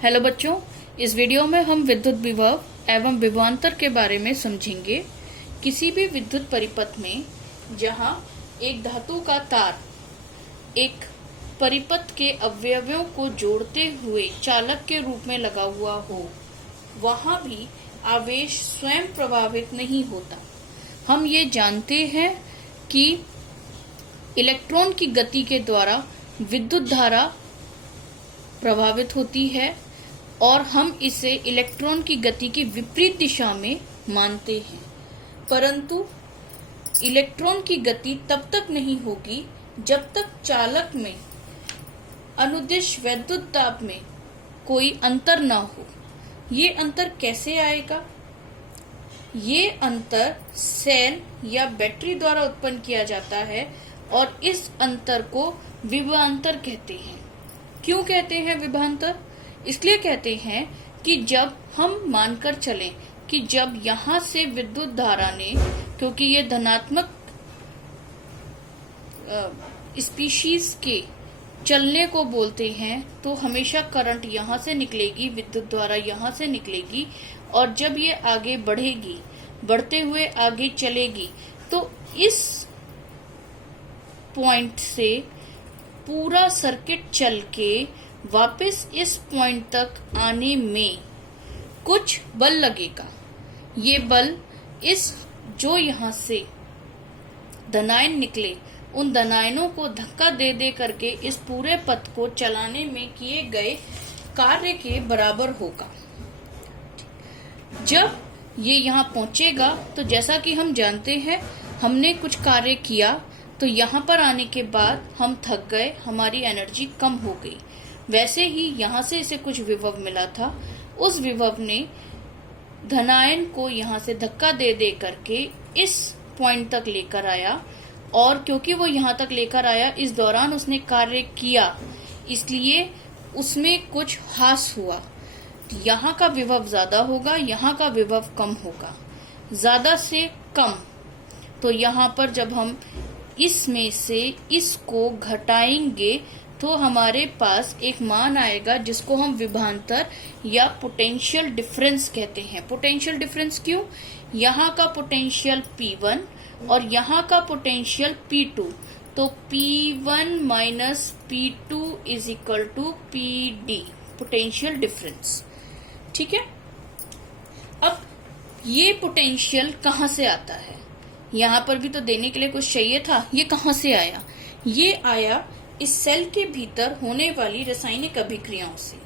Hello बच्चों, इस video में हम विद्युत विभव एवं विभवांतर के बारे में समझेंगे। किसी भी विद्युत परिपथ में जहां एक धातु का तार एक परिपथ के अवयवों को जोड़ते हुए चालक के रूप में लगा हुआ हो, वहां भी आवेश स्वयं प्रभावित नहीं होता। हम ये जानते हैं कि इलेक्ट्रॉन की गति के द्वारा विद्युत धारा प्रभावित होती है और हम इसे इलेक्ट्रॉन की गति की विपरीत दिशा में मानते हैं। परंतु इलेक्ट्रॉन की गति तब तक नहीं होगी जब तक चालक में अनुदिश वैद्युत दाब में कोई अंतर ना हो। ये अंतर कैसे आएगा? ये अंतर सेल या बैटरी द्वारा उत्पन्न किया जाता है और इस अंतर को विभवांतर कहते हैं। क्यों कहते हैं विभवांतर? इसलिए कहते हैं कि जब हम मानकर चलें कि जब यहां से विद्युत धारा ने, क्योंकि ये धनात्मक स्पीशीज के चलने को बोलते हैं, तो हमेशा करंट यहां से निकलेगी, विद्युत धारा यहां से निकलेगी और जब ये आगे बढ़ेगी, बढ़ते हुए आगे चलेगी, तो इस पॉइंट से पूरा सर्किट चल के वापस इस पॉइंट तक आने में कुछ बल लगेगा। ये बल इस जो यहां से धनायन निकले, उन धनायनों को धक्का दे दे करके इस पूरे पथ को चलाने में किए गए कार्य के बराबर होगा। जब ये यहाँ पहुंचेगा तो जैसा कि हम जानते हैं, हमने कुछ कार्य किया तो यहाँ पर आने के बाद हम थक गए, हमारी एनर्जी कम हो गई। वैसे ही यहाँ से इसे कुछ विभव मिला था, उस विभव ने धनायन को यहाँ से धक्का दे दे करके इस पॉइंट तक लेकर आया और क्योंकि वो यहाँ तक लेकर आया, इस दौरान उसने कार्य किया, इसलिए उसमें कुछ ह्रास हुआ। यहाँ का विभव ज्यादा होगा, यहाँ का विभव कम होगा, ज्यादा से कम। तो यहाँ पर जब हम इसमें से इसको घटाएंगे तो हमारे पास एक मान आएगा जिसको हम विभवांतर या पोटेंशियल डिफरेंस कहते हैं। पोटेंशियल डिफरेंस क्यों? यहाँ का पोटेंशियल P1 और यहाँ का पोटेंशियल P2, तो P1 minus P2 is equal to PD, potential difference. ठीक है। अब ये पोटेंशियल कहाँ से आता है? यहाँ पर भी तो देने के लिए कुछ चाहिए था। ये कहाँ से आया? ये आया इस सेल के भीतर होने वाली रासायनिक अभिक्रियाओं से।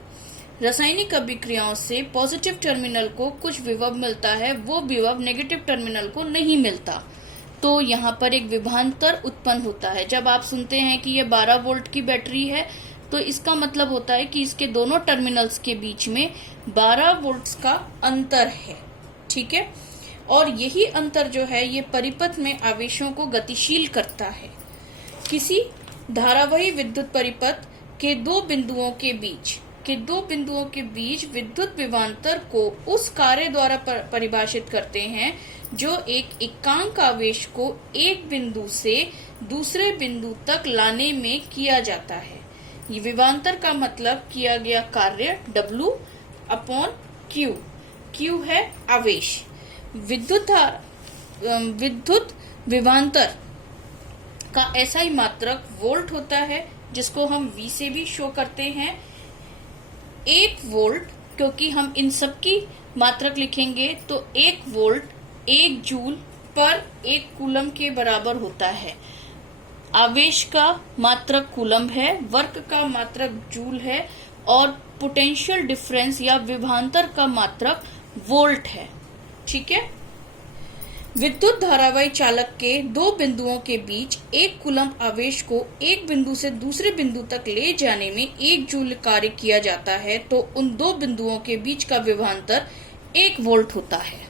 रासायनिक अभिक्रियाओं से पॉजिटिव टर्मिनल को कुछ विभव मिलता है, वो विभव नेगेटिव टर्मिनल को नहीं मिलता, तो यहाँ पर एक विभवांतर उत्पन्न होता है। जब आप सुनते हैं कि ये 12 वोल्ट की बैटरी है, तो इसका मतलब होता है कि इसके दोनों टर्मिनल्स के बीच में 12 वोल्ट्स का अंतर है। ठीक है। और यही अंतर जो है, ये परिपथ में आवेशों को गतिशील करता है। किसी धारावाही विद्युत परिपथ के दो बिंदुओं के बीच विद्युत विभवांतर को उस कार्य द्वारा परिभाषित करते हैं जो एक एकांक आवेश को एक बिंदु से दूसरे बिंदु तक लाने में किया जाता है। ये विभवांतर का मतलब किया गया कार्य W अपॉन Q। Q है आवेश। विद्युत विभवांतर का ऐसा ही मात्रक वोल्ट होता है, जिसको हम V से भी शो करते हैं। 1 वोल्ट, क्योंकि हम इन सब की मात्रक लिखेंगे तो 1 वोल्ट 1 जूल पर 1 कूलम के बराबर होता है। आवेश का मात्रक कूलम है, वर्क का मात्रक जूल है और पोटेंशियल डिफरेंस या विभवांतर का मात्रक वोल्ट है। ठीक है। विद्युत धारावाही चालक के दो बिंदुओं के बीच 1 कूलम आवेश को एक बिंदु से दूसरे बिंदु तक ले जाने में 1 जूल कार्य किया जाता है, तो उन दो बिंदुओं के बीच का विभवांतर 1 वोल्ट होता है।